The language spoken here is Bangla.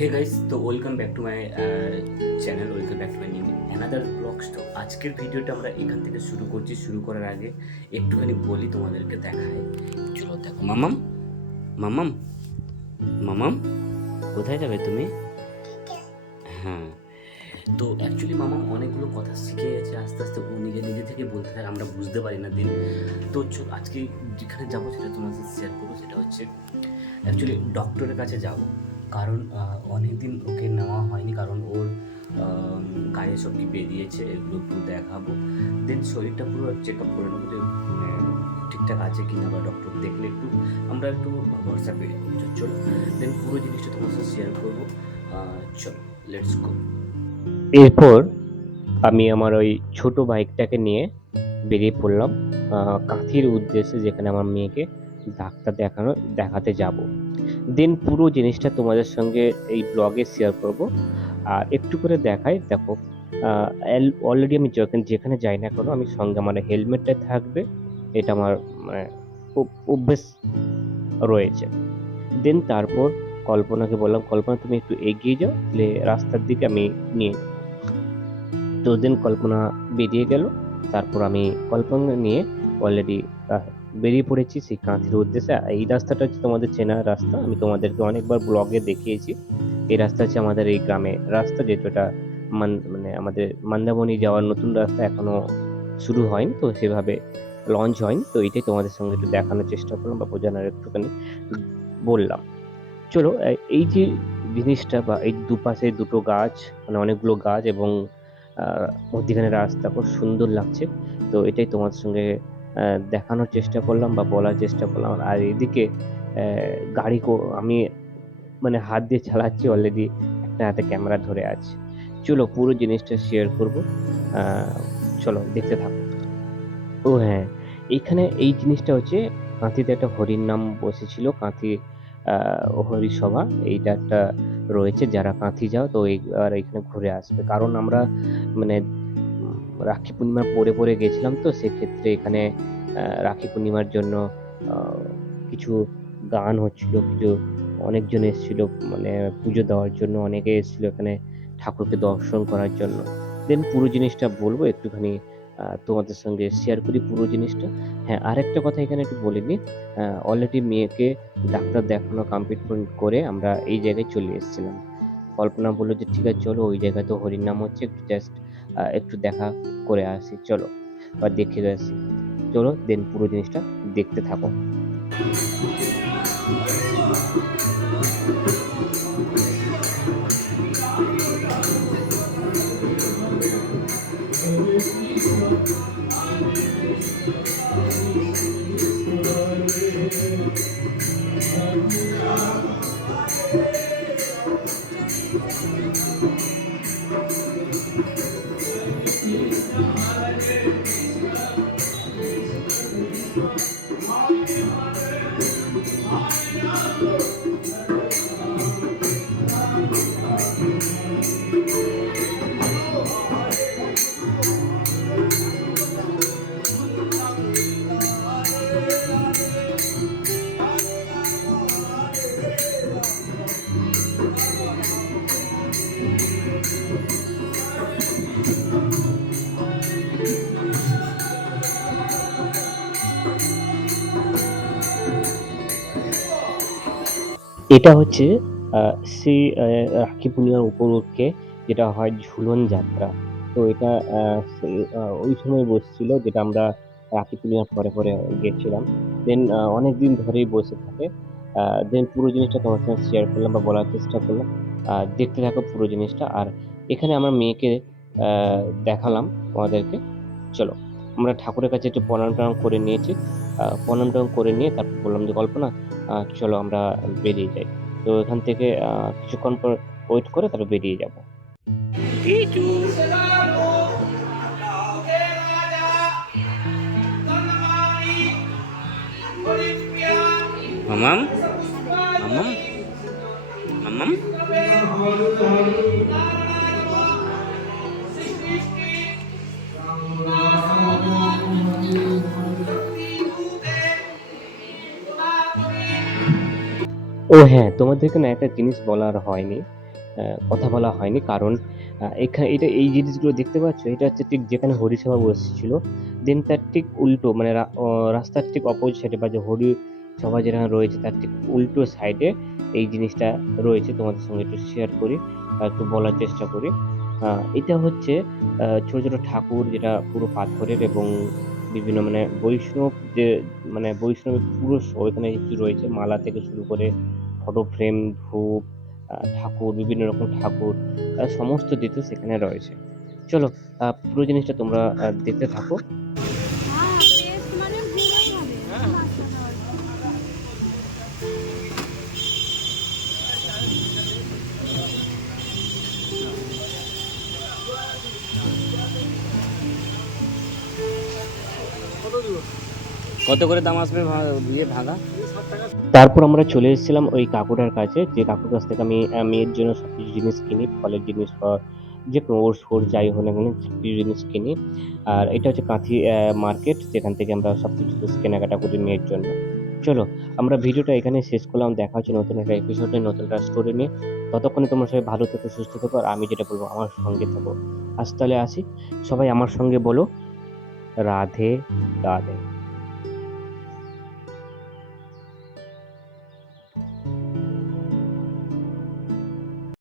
হে গাইস, তো welcome back to my channel, welcome back to my new another blogs. তো আজকের ভিডিওটা আমরা এখান থেকে শুরু করছি। শুরু করার আগে একটুখানি বলি, তোমাদেরকে দেখায়। চলো দেখো, মামাম মামাম মামাম, কোথায় যাবে তুমি? হ্যাঁ, তো অ্যাকচুয়ালি মামাম অনেকগুলো কথা শিখে গেছে আস্তে আস্তে। ও নিজে নিজে থেকে বলতে থাকে, আমরা বুঝতে পারি না দিন। তো চলো আজকে যেখানে যাবো সেটা তোমার সাথে শেয়ার করবো। সেটা হচ্ছে অ্যাকচুয়ালি ডক্টরের কাছে যাব, কারণ অনেক দিন ওকে নেওয়া হয়নি, কারণ ওর গায়ে সব কি বেরিয়েছে এগুলো একটু দেখাবো। দেন শরীরটা পুরো চেক আপ করে নেবো যে ঠিকঠাক আছে কি না, বা ডক্টর দেখলে একটু আমরা একটু ভরসা পেয়ে যাবো। চলো দেন পুরো জিনিসটা তোমার সাথে শেয়ার করবো। চলো, লেটস গো। এরপর আমি আমার ওই ছোট বাইকটাকে নিয়ে বেরিয়ে পড়লাম কাঁথির উদ্দেশ্যে, যেখানে আমার মেয়েকে ডাক্তার দেখাতে যাব। দেন পুরো জিনিসটা তোমাদের সঙ্গে এই ব্লগে শেয়ার করব। আর একটু করে দেখাই, দেখো অলরেডি আমি যেখানে যাই না কেন, আমি সঙ্গে আমার হেলমেটটা থাকবে। এটা আমার মানে অভ্যেস রয়েছে। দেন তারপর কল্পনাকে বললাম, কল্পনা তুমি একটু এগিয়ে যাও, তাহলে রাস্তার দিকে আমি নিয়ে যাবো। তো দিন কল্পনা বেরিয়ে গেল। তারপর আমি কল্পনা নিয়ে অলরেডি বেরিয়ে পড়েছি সেই কাঁথির উদ্দেশ্যে। এই রাস্তাটা হচ্ছে তোমাদের চেনা রাস্তা, আমি তোমাদেরকে অনেকবার ব্লগে দেখিয়েছি। এই রাস্তা হচ্ছে আমাদের এই গ্রামের রাস্তা, যেটা মানে আমাদের মন্দাবনি যাওয়ার নতুন রাস্তা এখনো শুরু হয়নি, তো সেভাবে লঞ্চ হয়নি। তো এটাই তোমাদের সঙ্গে একটু দেখানোর চেষ্টা করলাম বা বোঝানোর একটুখানি বললাম। চলো এই যে জিনিসটা বা এই দুপাশে দুটো গাছ, মানে অনেকগুলো গাছ, এবং মধ্যিখানে রাস্তা খুব সুন্দর লাগছে। তো এটাই তোমার সঙ্গে দেখানোর চেষ্টা করলাম বা বলার চেষ্টা করলাম। আর এদিকে আমি মানে হাত দিয়ে চালাচ্ছি অলরেডি, একটা হাতে ক্যামেরা ধরে আছে। চলো পুরো জিনিসটা শেয়ার করব। চলো দেখতে থাকো। ও হ্যাঁ, এইখানে এই জিনিসটা হচ্ছে কাঁথিতে একটা হরির নাম বসেছিল, কাঁথি হরিসভা। এইটা একটা রয়েছে, যারা কাঁথি যাও তো এইবার এখানে ঘুরে আসবে। কারণ আমরা মানে রাখি পূর্ণিমার পরে পরে গেছিলাম, তো সেক্ষেত্রে এখানে রাখি পূর্ণিমার জন্য আহ, কিছু গান হচ্ছিল, কিছু অনেকজন এসেছিল, মানে পুজো দেওয়ার জন্য অনেকে এসেছিল এখানে ঠাকুরকে দর্শন করার জন্য। দেন পুরো জিনিসটা বলবো একটুখানি, তোমাদের সঙ্গে শেয়ার করি পুরো জিনিসটা। হ্যাঁ, আরেকটা কথা এখানে একটু বলে নিই। অলরেডি মেয়েকে ডাক্তার দেখানো কমপ্লিট করে আমরা এই জায়গায় চলে এসেছিলাম। কল্পনা বললো যে ঠিক আছে চলো, ওই জায়গায় তো হরির নাম হচ্ছে, একটু জাস্ট একটু দেখা করে আসি, চলো বা দেখে আসি। চলো দেন পুরো জিনিসটা দেখতে থাকো। এটা হচ্ছে সেই রাখি পূর্ণিমার উপলক্ষে যেটা হয় ঝুলন যাত্রা। তো এটা ওই সময় বসছিল, যেটা আমরা রাখি পূর্ণিমার পরে পরে গেছিলাম। দেন অনেকদিন ধরেই বসে থাকে। দেন পুরো জিনিসটা তোমার সঙ্গে শেয়ার করলাম বা বলার চেষ্টা করলাম। দেখতে থাকো পুরো জিনিসটা। আর এখানে আমার মেয়েকে আহ, দেখালাম তোমাদেরকে। চলো আমরা ঠাকুরের কাছে একটু প্রণাম টনাম করে নিয়েছি। প্রণাম টনাম করে নিয়ে তারপর বললাম যে কল্পনা, চলো আমরা বেরিয়ে যাই। তো এখান থেকে কিছুক্ষণ পর ওয়েট করে তারপর বেরিয়ে যাব। কিছু মামাম মামাম মামাম। ও হ্যাঁ, তোমাদেরকে না একটা জিনিস বলার হয়নি। কথা বলা হয়নি, কারণ এখানে এই জিনিসগুলো দেখতে পাচ্ছ, এটা হচ্ছে ঠিক যেখানে হরিসভা বসছিল, দেন তার ঠিক উল্টো মানে রাস্তার ঠিক অপোজিট সাইডে, বা যে হরিসভা যেখানে রয়েছে তার ঠিক উল্টো সাইডে এই জিনিসটা রয়েছে। তোমাদের সঙ্গে একটু শেয়ার করি, একটু বলার চেষ্টা করি। এটা হচ্ছে ছোট ছোট ঠাকুর, যেটা পুরো পাথরের, এবং বিভিন্ন মানে বৈষ্ণব যে মানে বৈষ্ণবের পুরো শো এখানে কিছু রয়েছে, মালা থেকে শুরু করে ফটো ফ্রেম, ধূপ, ঠাকুর, বিভিন্ন রকম ঠাকুর, সমস্ত ডিটেলস এখানে রয়েছে। চলো, পুরো জিনিসটা তোমরা দেখতে থাকো। হ্যাঁ, পেস্ট মানে গুঁড়োই হবে। মাখা দেওয়ার পর। কত করে দাম আসবে ভাঙা? তারপর আমরা চলে এসেছিলাম ওই কাকুটার কাছে, যে কাকুর কাছ থেকে আমি মেয়ের জন্য সবকিছু জিনিস কিনি, ফলের জিনিস বা যে কোনো ওটস ফোর্স যাই হোক না কেন সবকিছু জিনিস কিনি। আর এটা হচ্ছে কাঁথি মার্কেট, যেখান থেকে আমরা সবকিছু কেনাকাটা করি মেয়ের জন্য। চলো, আমরা ভিডিওটা এখানে শেষ করলাম। দেখা হচ্ছে নতুন একটা এপিসোডে, নতুন একটা স্টোরি নিয়ে। ততক্ষণে তোমরা সবাই ভালো থেকো, সুস্থ থেকো, আর আমি যেটা বলবো আমার সঙ্গে থাকো। আজ তাহলে আসি, সবাই আমার সঙ্গে বলো রাধে রাধে।